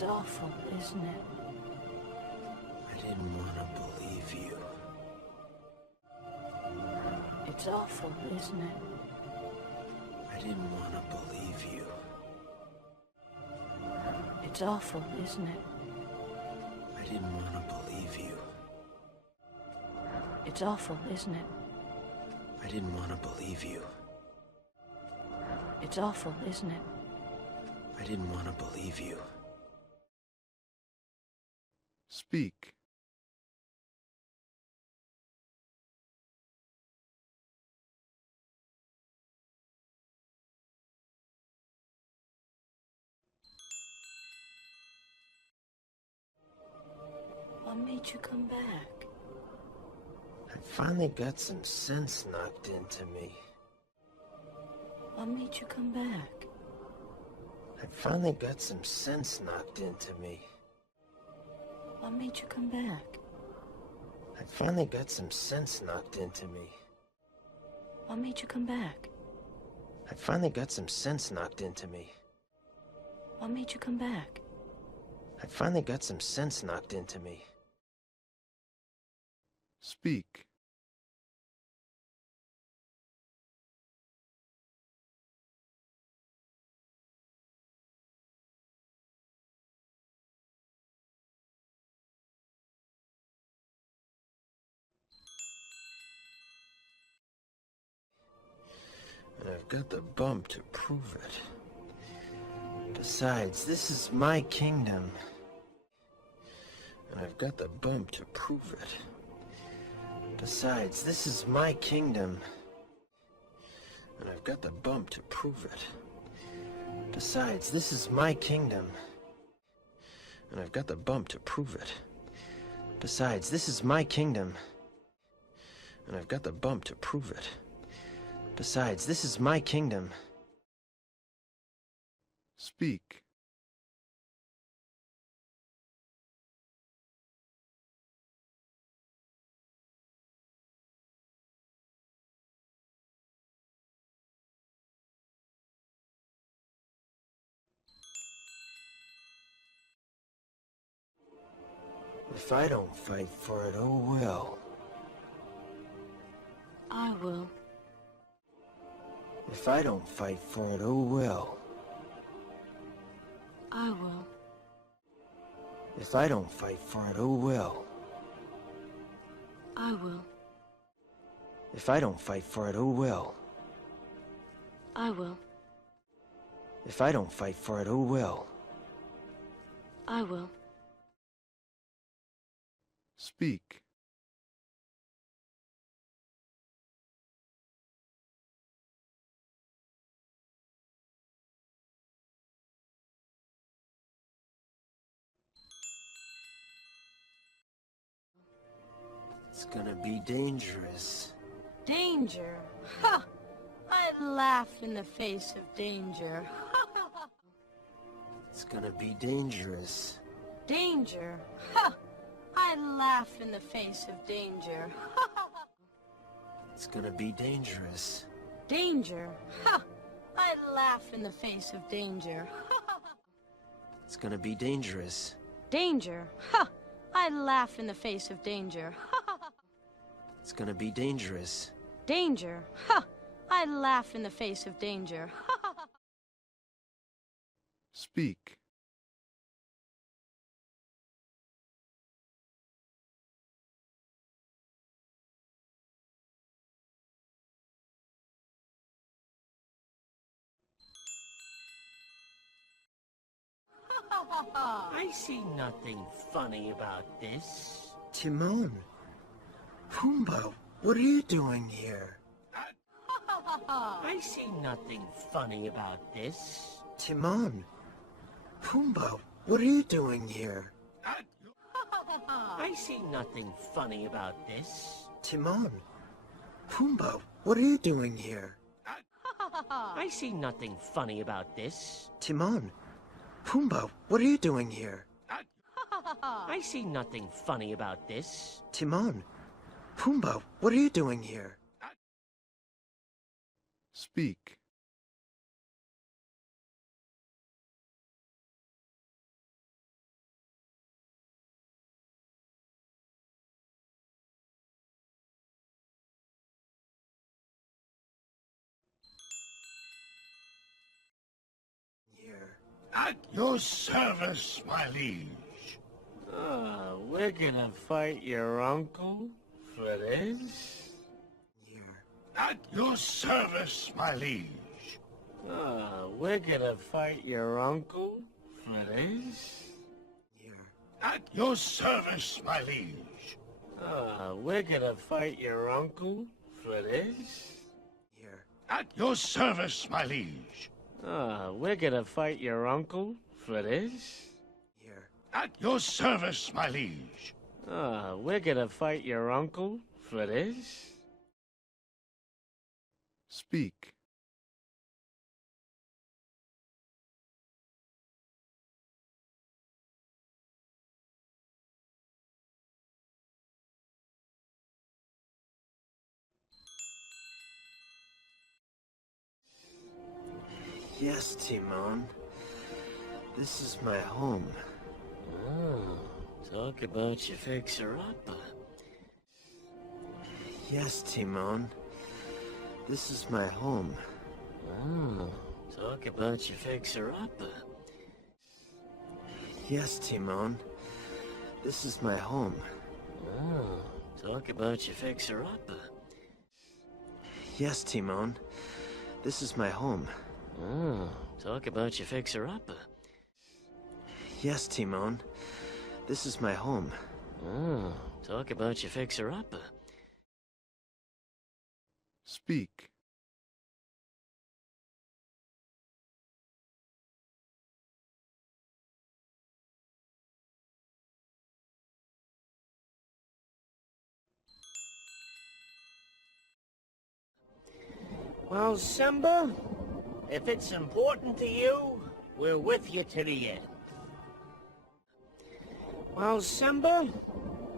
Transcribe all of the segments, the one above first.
It's awful, isn't it? I didn't want to believe you. It's awful, isn't it? I didn't want to believe you. It's awful, isn't it? I didn't want to believe you. It's awful, isn't it? I didn't want to believe you. It's awful, isn't it? I didn't want to believe you. Speak. What made you come back? I finally got some sense knocked into me. What made you come back? I finally got some sense knocked into me. What made you come back? I finally got some sense knocked into me. What made you come back? I finally got some sense knocked into me. What made you come back? I finally got some sense knocked into me. Speak. And I've got the bump to prove it. Besides, this is my kingdom. And I've got the bump to prove it. Besides, this is my kingdom. And I've got the bump to prove it. Besides, this is my kingdom. And I've got the bump to prove it. Besides, this is my kingdom. And I've got the bump to prove it. Besides, this is my kingdom. Speak. If I don't fight for it, oh well. I will. If I don't fight for it, oh well. I will. If I don't fight for it, oh well. I will. If I don't fight for it, oh well. I will. If I don't fight for it, oh well. I will. Speak. It's gonna be dangerous. Danger? Ha! I laugh in the face of danger. It's gonna be dangerous. Danger? Ha! I laugh in the face of danger. It's gonna be dangerous. Danger? Ha! I laugh in the face of danger. It's gonna be dangerous. Danger? Ha! I laugh in the face of danger. It's gonna be dangerous. Danger? Ha! I laugh in the face of danger. Speak. I see nothing funny about this. Timon. Pumbaa, what are you doing here? I see nothing funny about this. Timon. Pumbaa, what are you doing here? I see nothing funny about this. Timon. Pumbaa, what are you doing here? I see nothing funny about this. Timon. Pumbaa, what are you doing here? I see nothing funny about this. Timon. Pumbaa, what are you doing here? Speak. At your service, my liege. We're gonna fight your uncle for this? At your service, my liege. We're gonna fight your uncle for this? At your service, my liege. We're gonna fight your uncle for this? At your service, my liege. We're gonna fight your uncle for this? At your service, my liege. We're gonna fight your uncle for this? Speak. Yes, Timon. This is my home. Talk about your fixer-upper. Yes, Timon. This is my home. Talk about your fixer-upper. Yes, Timon. This is my home. Talk about your fixer-upper. Yes, Timon. This is my home. Talk about your fixer-upper. Yes, Timon. This is my home. Talk about your fixer-upper. Speak. Well, Simba, if it's important to you, we're with you to the end. Well, Simba,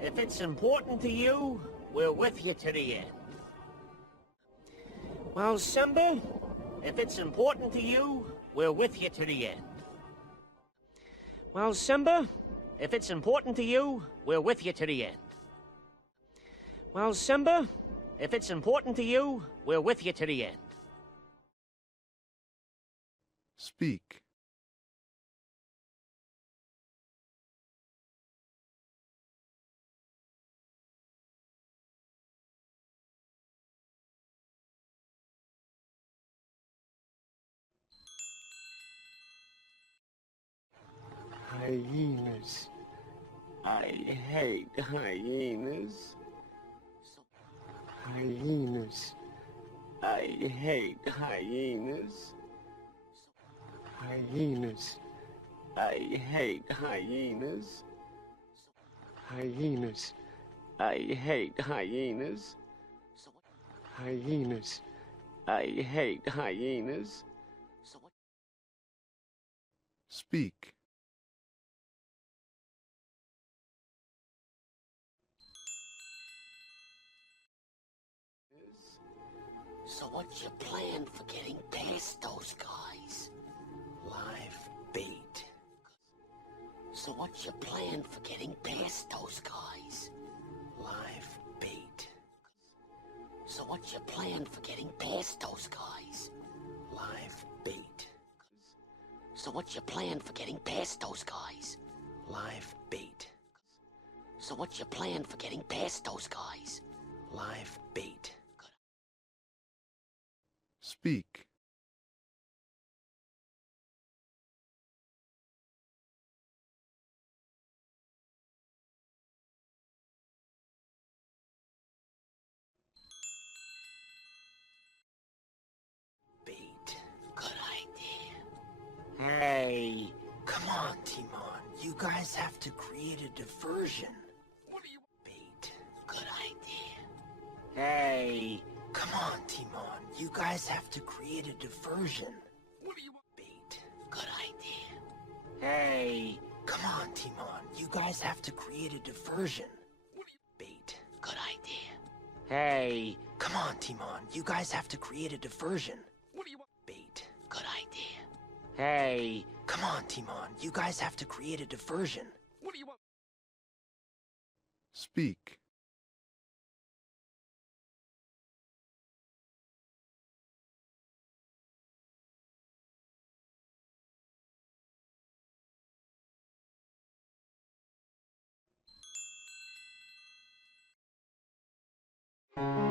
if it's important to you, we're with you to the end. Well, Simba, if it's important to you, we're with you to the end. Well, Simba, if it's important to you, we're with you to the end. Well, Simba, if it's important to you, we're with you to the end. Speak. Hyenas. I hate hyenas. Hyenas. I hate hyenas. Hyenas. I hate hyenas. Hyenas. I hate hyenas. Hyenas. I hate hyenas. Speak. So what's your plan for getting past those guys? Live bait. So what's your plan for getting past those guys? Live bait. So what's your plan for getting past those guys? Live bait. So what's your plan for getting past those guys? Live bait. So what's your plan for getting past those guys? Live bait. Speak. Bait. Good idea. Hey. Come on, Timon. You guys have to create a diversion. What are you... Bait. Good idea. Hey. Come on, Timon. You guys have to create a diversion. What do you... Bait. Good idea. Hey. Come on, Timon. You guys have to create a diversion. What do you... Bait. Good idea. Hey. Come on, Timon. You guys have to create a diversion. What do you... Bait. Good idea. Hey. Come on, Timon. You guys have to create a diversion. What do you... Speak. you.